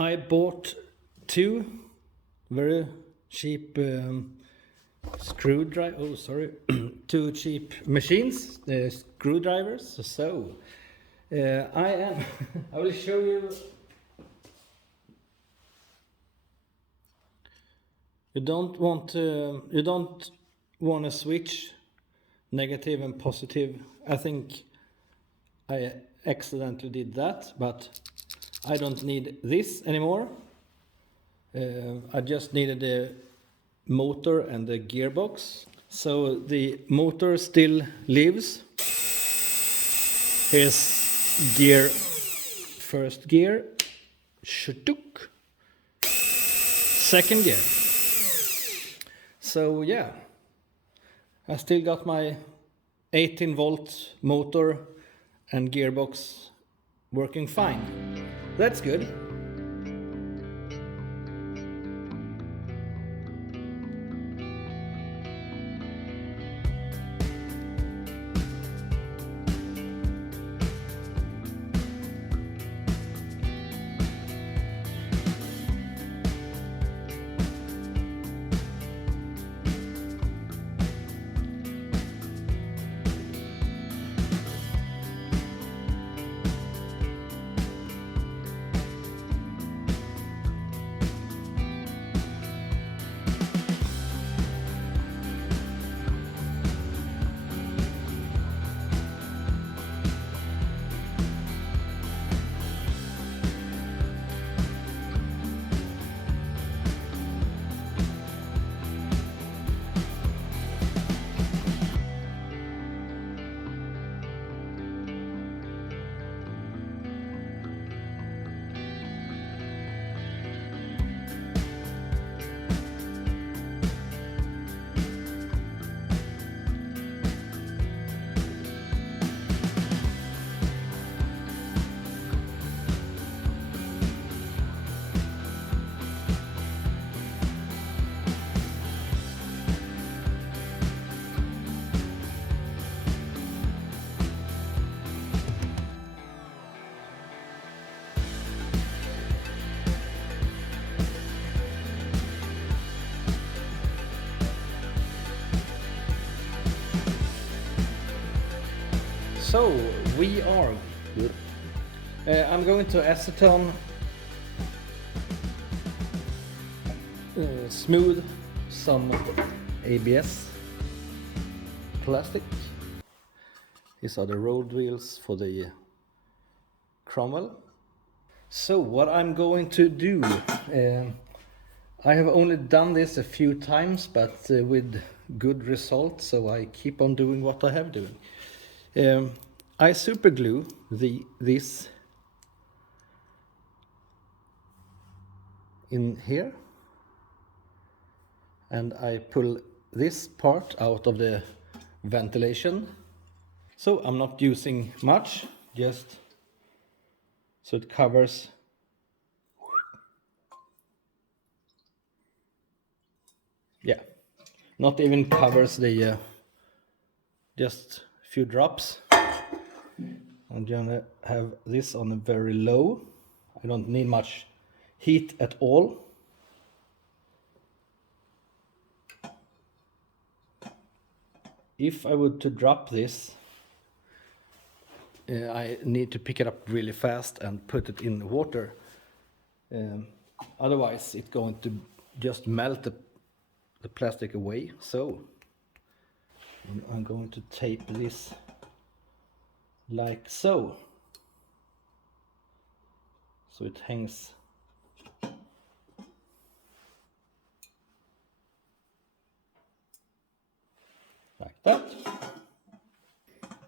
I bought two very cheap two cheap machines, screwdrivers. So I will show you. You don't want to switch negative and positive. I think I accidentally did that, but I don't need this anymore. I just needed the motor and the gearbox. So the motor still lives. Here's gear, first gear, shatuk, second gear. So yeah, I still got my 18-volt motor and gearbox working fine. That's good. So we are good. I'm going to acetone smooth some ABS plastic. These are the road wheels for the Cromwell. So what I'm going to do, I have only done this a few times, but with good results, so I keep on doing what I have doing. I super glue this in here, and I pull this part out of the ventilation. So I'm not using much, just so it covers. Yeah, not even covers the just a few drops. I'm gonna have this on a very low. I don't need much heat at all. If I were to drop this, I need to pick it up really fast and put it in the water. Otherwise it's going to just melt the plastic away. So I'm going to tape this like so. So it hangs like that.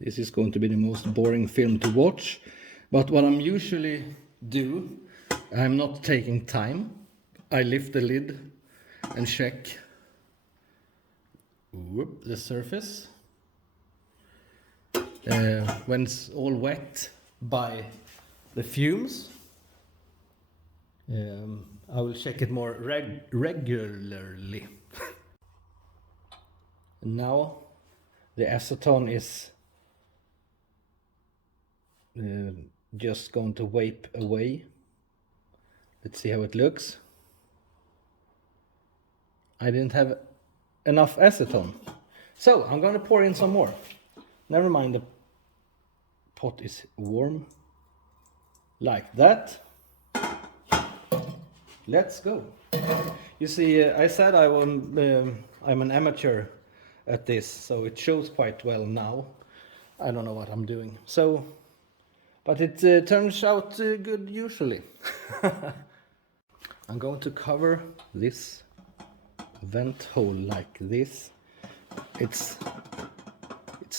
This is going to be the most boring film to watch, but what I'm usually do, I'm not taking time. I lift the lid and check the surface. When it's all wet by the fumes, I will check it more regularly. Now the acetone is just going to wipe away Let's see how it looks. I didn't have enough acetone. So I'm going to pour in some more. Never mind, the pot is warm. Like that. Let's go. You see, I said I'm an amateur at this, so it shows quite well now. I don't know what I'm doing. So, but it turns out good usually. I'm going to cover this vent hole like this. It's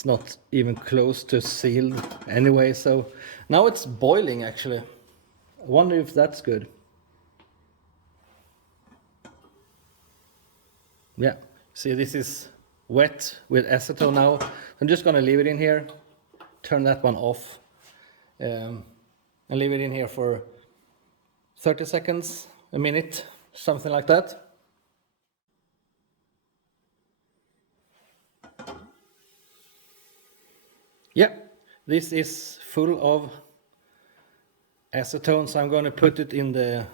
not even close to sealed anyway, so now it's boiling actually. I wonder if that's good. Yeah, see, this is wet with acetone now. I'm just gonna leave it in here, turn that one off, and leave it in here for 30 seconds, a minute, something like that. Yeah, this is full of acetone, so I'm going to put it in the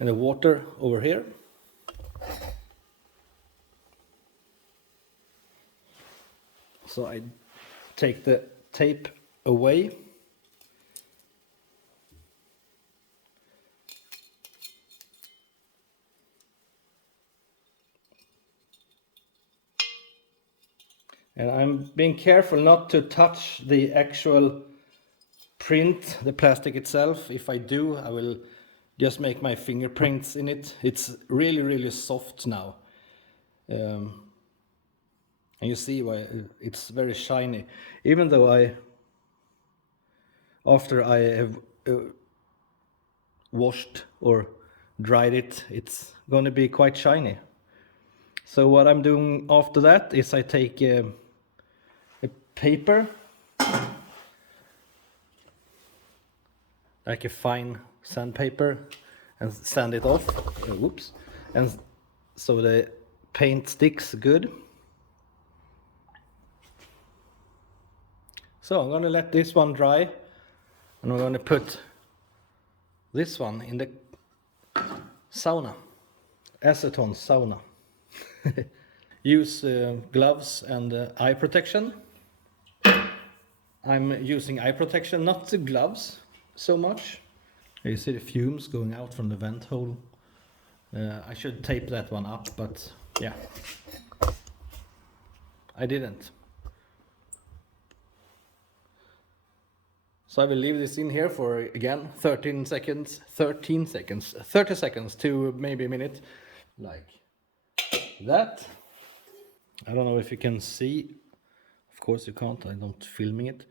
water over here. So I take the tape away. And I'm being careful not to touch the actual print, the plastic itself. If I do, I will just make my fingerprints in it. It's really, really soft now. And you see why it's very shiny. Even though after I have washed or dried it, it's going to be quite shiny. So what I'm doing after that is I take a paper, like a fine sandpaper, and sand it off. Whoops. And so the paint sticks good. So I'm going to let this one dry, and I'm going to put this one in the sauna, acetone sauna. Use gloves and eye protection. I'm using eye protection, not the gloves so much. You see the fumes going out from the vent hole. I should tape that one up, but yeah, I didn't. So I will leave this in here for, again, 30 seconds to maybe a minute, like that. I don't know if you can see. Of course you can't, I'm not filming it.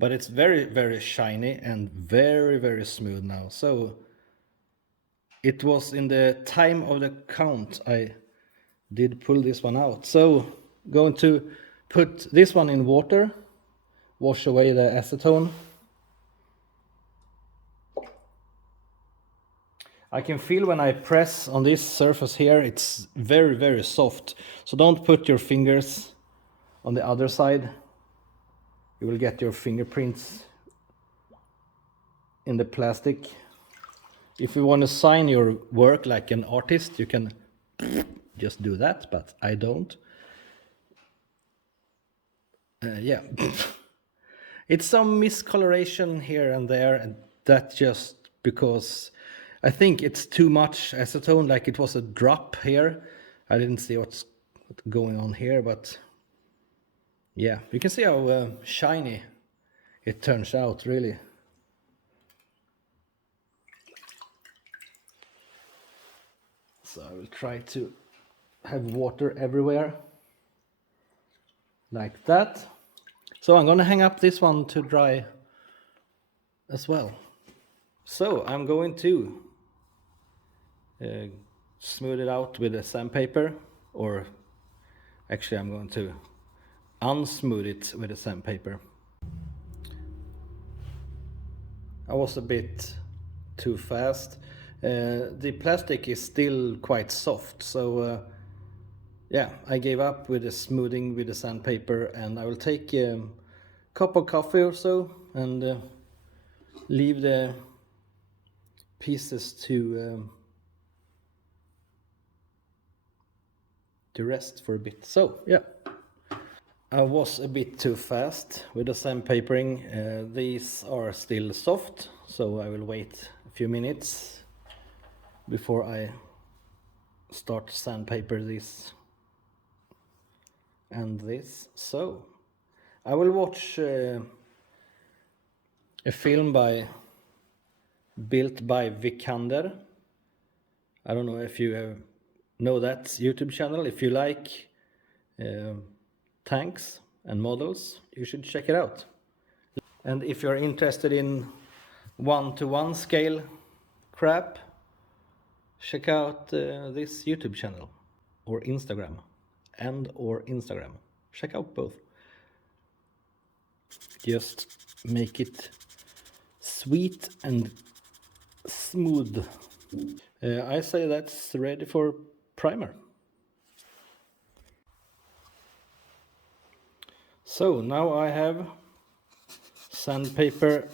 But it's very, very shiny and very, very smooth now. So it was in the time of the count I did pull this one out. So going to put this one in water, wash away the acetone. I can feel when I press on this surface here, it's very, very soft. So don't put your fingers on the other side. You will get your fingerprints in the plastic. If you want to sign your work like an artist, you can just do that, but I don't. Yeah. It's some miscoloration here and there, and that's just because I think it's too much acetone, like it was a drop here. I didn't see what's going on here, but yeah, you can see how shiny it turns out, really. So I will try to have water everywhere, like that. So I'm gonna hang up this one to dry as well. So I'm going to smooth it out with a sandpaper, or actually I'm going to unsmooth it with a sandpaper. I was a bit too fast. The plastic is still quite soft, so yeah, I gave up with the smoothing with the sandpaper, and I will take a cup of coffee or so and leave the pieces to rest for a bit. So yeah, I was a bit too fast with the sandpapering. These are still soft, so I will wait a few minutes before I start sandpaper this and this. So I will watch a film built by Vikander. I don't know if you know that YouTube channel. If you like tanks and models, you should check it out. And if you're interested in 1-to-1 scale crap, check out this YouTube channel or Instagram or Instagram. Check out both. Just make it sweet and smooth. I say that's ready for primer. So now I have sandpaper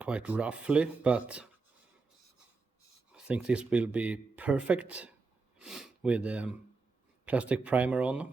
quite roughly, but I think this will be perfect with plastic primer on.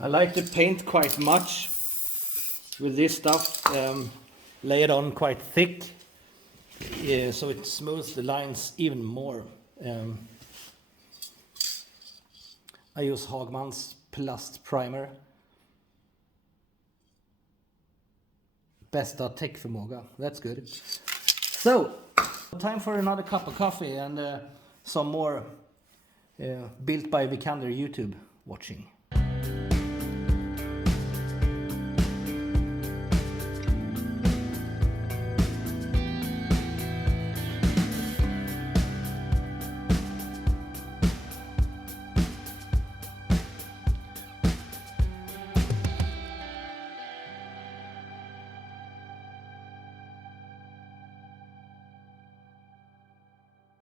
I like to paint quite much with this stuff, lay it on quite thick, so it smooths the lines even more. I use Hagman's Plast Primer. Bästa täckförmåga, that's good. So, time for another cup of coffee and some more built by Vikander YouTube watching.